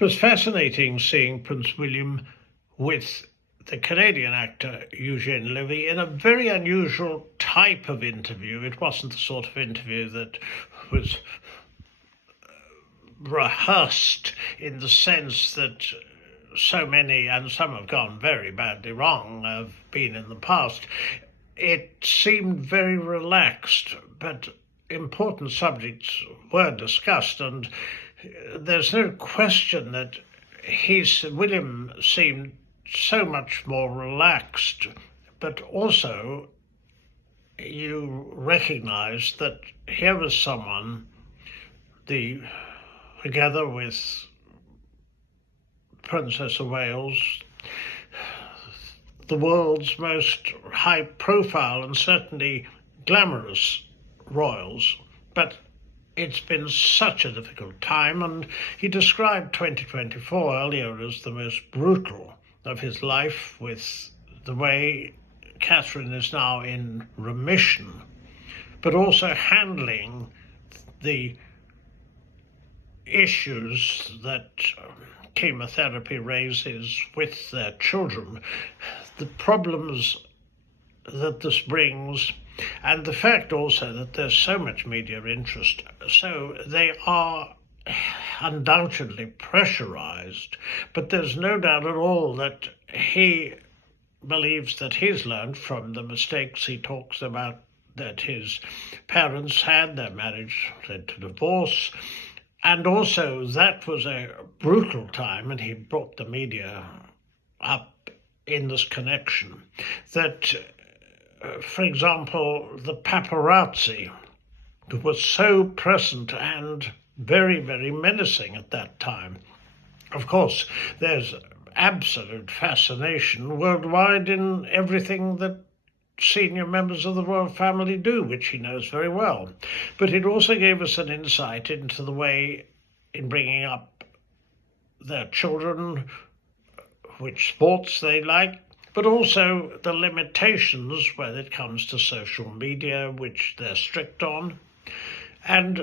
It was fascinating seeing Prince William with the Canadian actor Eugene Levy in a very unusual type of interview. It wasn't the sort of interview that was rehearsed in the sense that so many, and some have gone very badly wrong, have been in the past. It seemed very relaxed, but important subjects were discussed, and there's no question that William seemed so much more relaxed, but also you recognise that here was someone, together with Princess of Wales, the world's most high-profile and certainly glamorous royals, but it's been such a difficult time, and he described 2024 earlier as the most brutal of his life, with the way Catherine is now in remission, but also handling the issues that chemotherapy raises with their children, the problems that this brings, and the fact also that there's so much media interest. So they are undoubtedly pressurized, but there's no doubt at all that he believes that he's learned from the mistakes he talks about that his parents had. Their marriage led to divorce, and also that was a brutal time, and he brought the media up in this connection. That, for example, the paparazzi was so present and very, very menacing at that time. Of course, there's absolute fascination worldwide in everything that senior members of the royal family do, which he knows very well. But it also gave us an insight into the way in bringing up their children, which sports they like, but also the limitations when it comes to social media, which they're strict on. And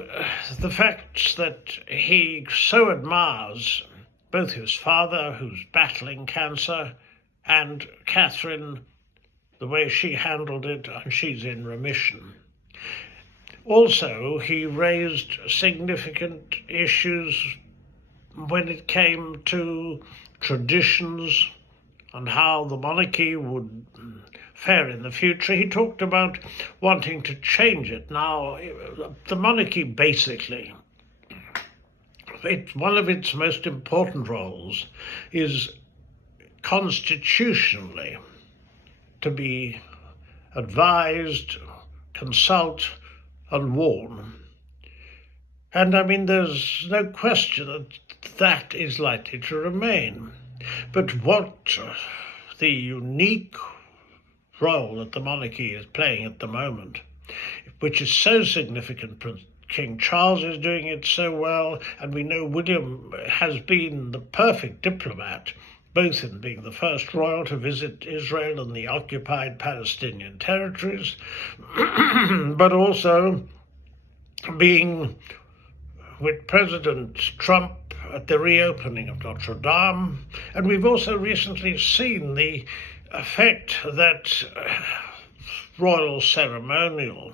the fact that he so admires both his father, who's battling cancer, and Catherine, the way she handled it, and she's in remission. Also, he raised significant issues when it came to traditions and how the monarchy would fare in the future. He talked about wanting to change it. Now, the monarchy basically, one of its most important roles is constitutionally to be advised, consult, and warn. And I mean, there's no question that that is likely to remain. But what the unique role that the monarchy is playing at the moment, which is so significant, King Charles is doing it so well, and we know William has been the perfect diplomat, both in being the first royal to visit Israel and the occupied Palestinian territories, but also being with President Trump at the reopening of Notre Dame. And we've also recently seen the effect that royal ceremonial,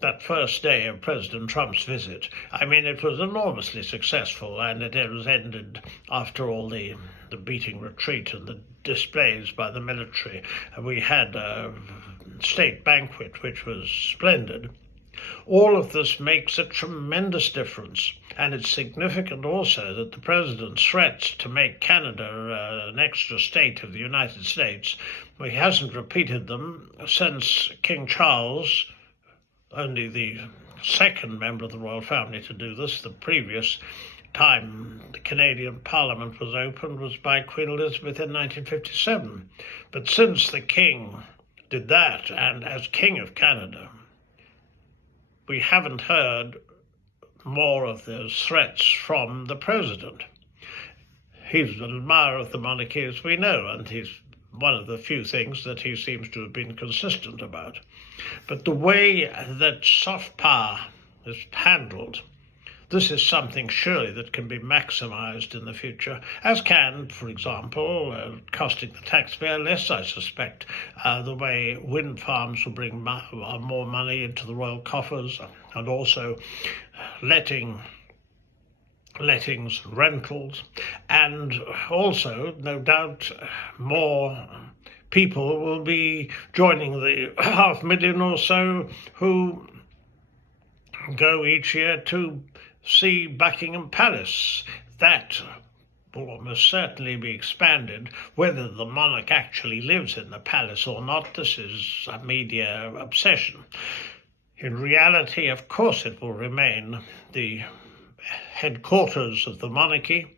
that first day of President Trump's visit, I mean, it was enormously successful, and it was ended after all the beating retreat and the displays by the military. We had a state banquet, which was splendid. All of this makes a tremendous difference, and it's significant also that the president's threats to make Canada an extra state of the United States, well, he hasn't repeated them since King Charles, only the second member of the royal family to do this. The previous time the Canadian Parliament was opened was by Queen Elizabeth in 1957. But since the King did that, and as King of Canada, we haven't heard more of those threats from the president. He's an admirer of the monarchy, as we know, and he's one of the few things that he seems to have been consistent about. But the way that soft power is handled, this is something surely that can be maximised in the future, as can, for example, costing the taxpayer less, I suspect, the way wind farms will bring more money into the royal coffers, and also lettings, rentals, and also, no doubt, more people will be joining the 500,000 or so who go each year to see Buckingham Palace. That will almost certainly be expanded. Whether the monarch actually lives in the palace or not, this is a media obsession. In reality, of course, it will remain the headquarters of the monarchy,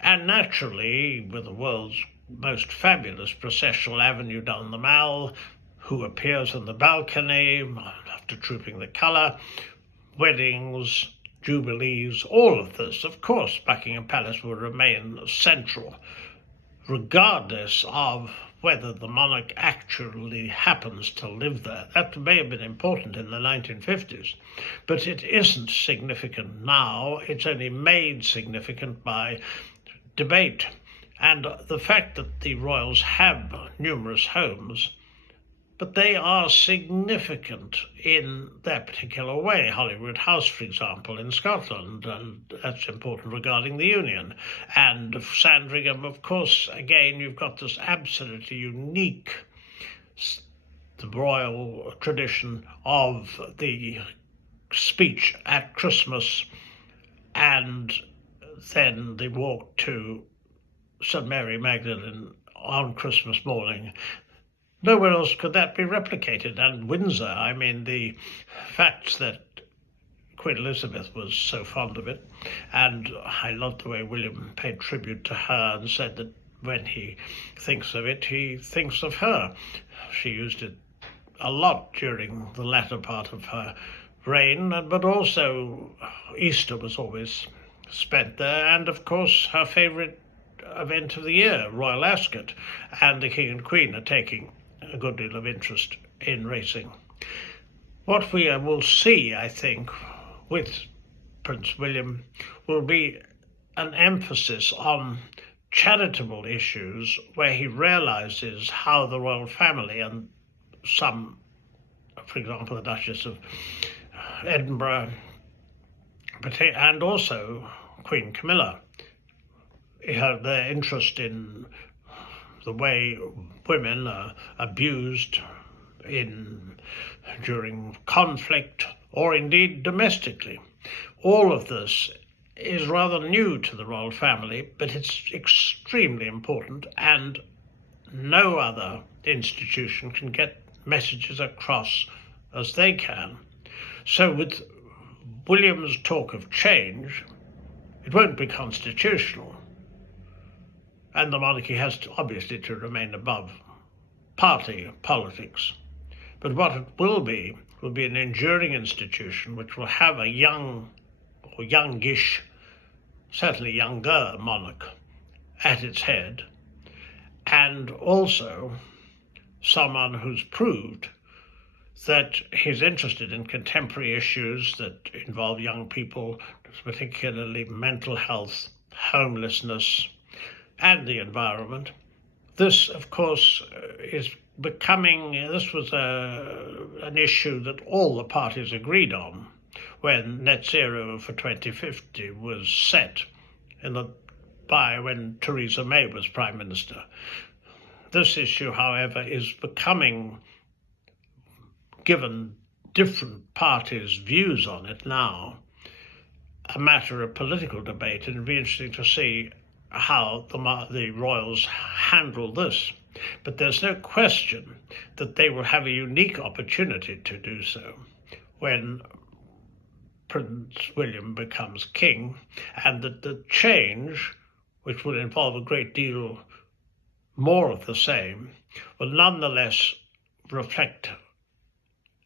and naturally, with the world's most fabulous processional avenue down the Mall, who appears on the balcony after trooping the colour, weddings, jubilees, all of this, of course, Buckingham Palace will remain central, regardless of whether the monarch actually happens to live there. That may have been important in the 1950s, but it isn't significant now. It's only made significant by debate. And the fact that the royals have numerous homes, but they are significant in their particular way. Holyrood House, for example, in Scotland, and that's important regarding the Union. And Sandringham, of course, again, you've got this absolutely unique, the royal tradition of the speech at Christmas and then the walk to St. Mary Magdalene on Christmas morning. Nowhere else could that be replicated. And Windsor, I mean, the fact that Queen Elizabeth was so fond of it, and I loved the way William paid tribute to her and said that when he thinks of it, he thinks of her. She used it a lot during the latter part of her reign, but also Easter was always spent there, and of course her favourite event of the year, Royal Ascot, and the King and Queen are taking a good deal of interest in racing. What we will see, I think, with Prince William will be an emphasis on charitable issues where he realises how the royal family and some, for example, the Duchess of Edinburgh, and also Queen Camilla, have their interest in the way women are abused during conflict or indeed domestically. All of this is rather new to the royal family, but it's extremely important, and no other institution can get messages across as they can. So with William's talk of change, it won't be constitutional. And the monarchy has obviously to remain above party politics. But what it will be an enduring institution which will have a young or youngish, certainly younger monarch at its head, and also someone who's proved that he's interested in contemporary issues that involve young people, particularly mental health, homelessness, and the environment. This, of course, is becoming, this was an issue that all the parties agreed on when net zero for 2050 was set when Theresa May was Prime Minister. This issue, however, is becoming, given different parties' views on it now, a matter of political debate, and it'll be interesting to see how the royals handle this. But there's no question that they will have a unique opportunity to do so when Prince William becomes king, and that the change, which will involve a great deal more of the same, will nonetheless reflect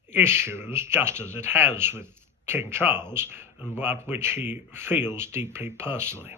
issues, just as it has with King Charles, and about which he feels deeply personally.